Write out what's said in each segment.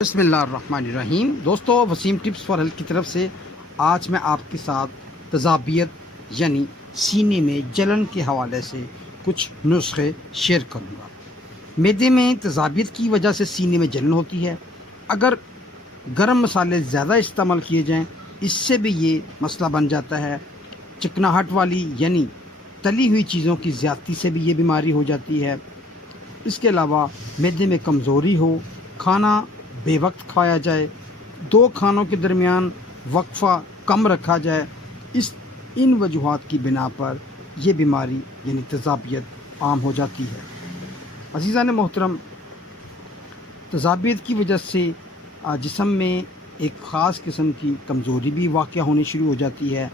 بسم اللہ الرحمن الرحیم دوستو، وسیم ٹپس فار ہیلتھ کی طرف سے آج میں آپ کے ساتھ تذابیت یعنی سینے میں جلن کے حوالے سے کچھ نسخے شیئر کروں گا۔ معدے میں تذابیت کی وجہ سے سینے میں جلن ہوتی ہے۔ اگر گرم مسالے زیادہ استعمال کیے جائیں اس سے بھی یہ مسئلہ بن جاتا ہے۔ چکناہٹ والی یعنی تلی ہوئی چیزوں کی زیادتی سے بھی یہ بیماری ہو جاتی ہے۔ اس کے علاوہ معدے میں کمزوری ہو، کھانا بے وقت کھایا جائے، دو کھانوں کے درمیان وقفہ کم رکھا جائے، ان وجوہات کی بنا پر یہ بیماری یعنی تذابیت عام ہو جاتی ہے۔ عزیزان محترم، تذابیت کی وجہ سے جسم میں ایک خاص قسم کی کمزوری بھی واقع ہونی شروع ہو جاتی ہے۔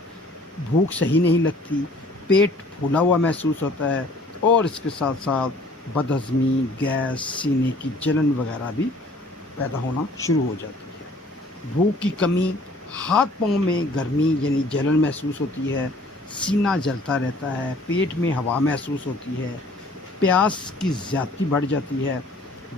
بھوک صحیح نہیں لگتی، پیٹ پھولا ہوا محسوس ہوتا ہے اور اس کے ساتھ ساتھ بدہضمی، گیس، سینے کی جلن وغیرہ بھی پیدا ہونا شروع ہو جاتی ہے۔ بھوک کی کمی، ہاتھ پاؤں میں گرمی یعنی جلن محسوس ہوتی ہے، سینہ جلتا رہتا ہے، پیٹ میں ہوا محسوس ہوتی ہے، پیاس کی زیادتی بڑھ جاتی ہے،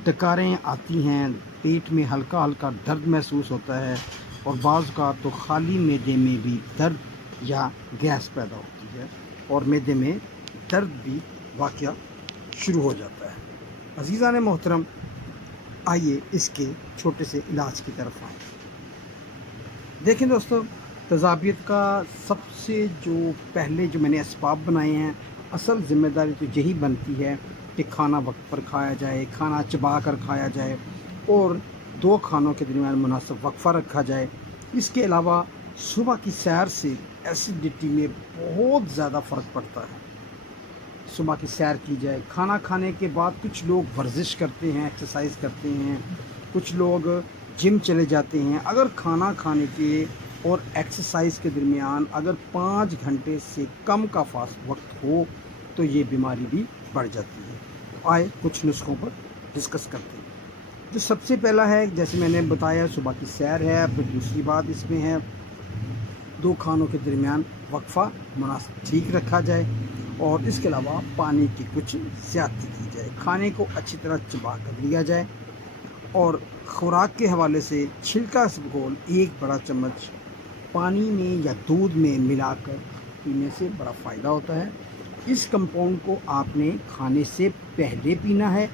ڈکاریں آتی ہیں، پیٹ میں ہلکا ہلکا درد محسوس ہوتا ہے اور بعض اوقات تو خالی معدے میں بھی درد یا گیس پیدا ہوتی ہے اور معدے میں درد بھی واقع شروع ہو جاتا ہے۔ عزیزان محترم، آئیے اس کے چھوٹے سے علاج کی طرف آئیں۔ دیکھیں دوستو، تذابیت کا سب سے پہلے جو میں نے اسباب بنائے ہیں، اصل ذمہ داری تو یہی بنتی ہے کہ کھانا وقت پر کھایا جائے، کھانا چبا کر کھایا جائے اور دو کھانوں کے درمیان مناسب وقفہ رکھا جائے۔ اس کے علاوہ صبح کی سیر سے ایسیڈیٹی میں بہت زیادہ فرق پڑتا ہے۔ صبح کی سیر کی جائے، کھانا کھانے کے بعد کچھ لوگ ورزش کرتے ہیں، ایکسرسائز کرتے ہیں، کچھ لوگ جم چلے جاتے ہیں۔ اگر کھانا کھانے کے اور ایکسرسائز کے درمیان اگر 5 گھنٹے سے کم کا وقت ہو تو یہ بیماری بھی بڑھ جاتی ہے۔ آئے کچھ نسخوں پر ڈسکس کرتے ہیں۔ جو سب سے پہلا ہے، جیسے میں نے بتایا، صبح کی سیر ہے۔ پھر دوسری بات اس میں ہے دو کھانوں کے درمیان وقفہ مناسب ٹھیک رکھا جائے اور اس کے علاوہ پانی کی کچھ زیادتی کی جائے، کھانے کو اچھی طرح چبا کر لیا جائے اور خوراک کے حوالے سے چھلکا اسبگول 1 بڑا چمچ پانی میں یا دودھ میں ملا کر پینے سے بڑا فائدہ ہوتا ہے۔ اس کمپاؤنڈ کو آپ نے کھانے سے پہلے پینا ہے،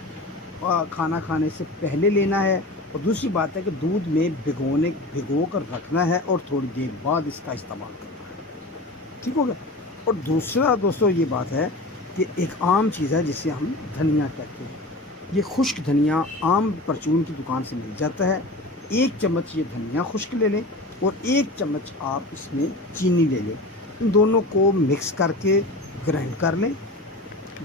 کھانا کھانے سے پہلے لینا ہے اور دوسری بات ہے کہ دودھ میں بھگو کر رکھنا ہے اور تھوڑی دیر بعد اس کا استعمال کرنا ہے۔ ٹھیک ہو گیا؟ اور دوسرا دوستو یہ بات ہے کہ ایک عام چیز ہے جسے ہم دھنیا کہتے ہیں۔ یہ خشک دھنیا عام پرچون کی دکان سے مل جاتا ہے۔ 1 چمچ یہ دھنیا خشک لے لیں اور 1 چمچ آپ اس میں چینی لے لیں۔ ان دونوں کو مکس کر کے گرائنڈ کر لیں۔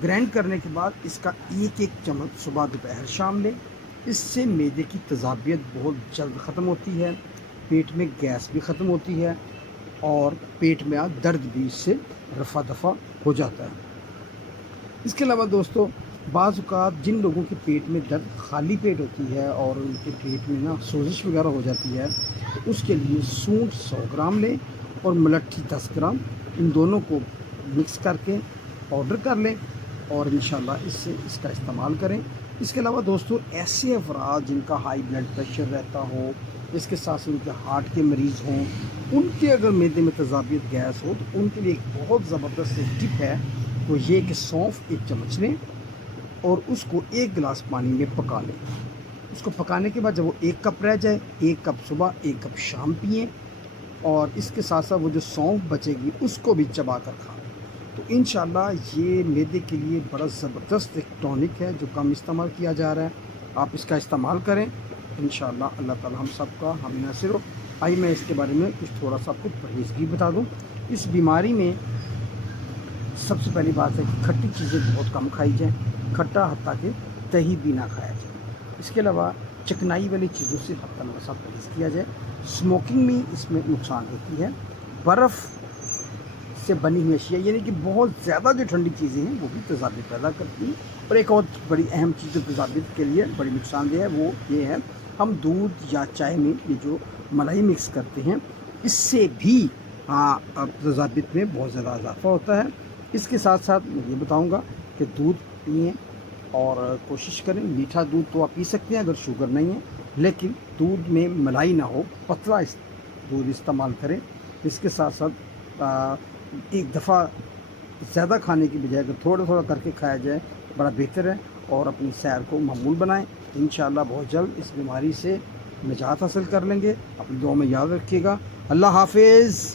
گرائنڈ کرنے کے بعد اس کا 1 چمچ صبح دوپہر شام لیں۔ اس سے معدے کی تذابیت بہت جلد ختم ہوتی ہے، پیٹ میں گیس بھی ختم ہوتی ہے اور پیٹ میں درد بھی اس سے رفع دفع ہو جاتا ہے۔ اس کے علاوہ دوستو، بعض اوقات جن لوگوں کے پیٹ میں درد خالی پیٹ ہوتی ہے اور ان کے پیٹ میں سوزش وغیرہ ہو جاتی ہے تو اس کے لیے سونٹ 100 گرام لیں اور ملٹھی 10 گرام، ان دونوں کو مکس کر کے پاؤڈر کر لیں اور انشاءاللہ اس کا استعمال کریں۔ اس کے علاوہ دوستو، ایسے افراد جن کا ہائی بلڈ پریشر رہتا ہو، اس کے ساتھ ان کے ہارٹ کے مریض ہوں، ان کے اگر معدے میں تذابیت گیس ہو تو ان کے لیے ایک بہت زبردست ٹپ ہے، وہ یہ کہ سونف 1 چمچ لیں اور اس کو 1 گلاس پانی میں پکا لیں۔ اس کو پکانے کے بعد جب وہ 1 کپ رہ جائے، 1 کپ صبح 1 کپ شام پئیں اور اس کے ساتھ ساتھ وہ جو سونف بچے گی اس کو بھی چبا کر کھائیں تو انشاءاللہ یہ معدے کے لیے بڑا زبردست ایک ٹونک ہے جو کم استعمال کیا جا رہا ہے۔ آپ اس کا استعمال کریں، انشاءاللہ اللہ تعالی ہم سب کا حامی ناصر ہو۔ آئیے میں اس کے بارے میں کچھ تھوڑا سا آپ کو پرہیزگی بتا دوں۔ اس بیماری میں سب سے پہلی بات ہے کہ کھٹی چیزیں بہت کم کھائی جائیں، کھٹا حتیٰ کہ دہی بھی نہ کھایا جائے۔ اس کے علاوہ چکنائی والی چیزوں سے حتیٰ نوسا پرہیز کیا جائے۔ اسموکنگ بھی اس میں نقصان ہوتی ہے۔ برف سے بنی ہوئی اشیاء یعنی کہ بہت زیادہ جو ٹھنڈی چیزیں ہیں وہ بھی تذابیت پیدا کرتی ہیں۔ اور ایک اور بڑی اہم چیز جو تذابیت کے لیے بڑی نقصان دہ ہے وہ یہ ہے، ہم دودھ یا چائے میں یہ جو ملائی مکس کرتے ہیں اس سے بھی تذابیت میں بہت زیادہ اضافہ ہوتا ہے۔ اس کے ساتھ ساتھ میں یہ بتاؤں گا کہ دودھ پئیں اور کوشش کریں، میٹھا دودھ تو آپ پی سکتے ہیں اگر شوگر نہیں ہے، لیکن دودھ میں ملائی نہ ہو، پتلا دودھ استعمال کریں۔ اس کے ساتھ ساتھ ایک دفعہ زیادہ کھانے کی بجائے اگر تھوڑا تھوڑا کر کے کھایا جائے بڑا بہتر ہے، اور اپنی سیر کو معمول بنائیں۔ انشاءاللہ بہت جلد اس بیماری سے نجات حاصل کر لیں گے۔ اپنی دعاؤں میں یاد رکھیے گا۔ اللہ حافظ۔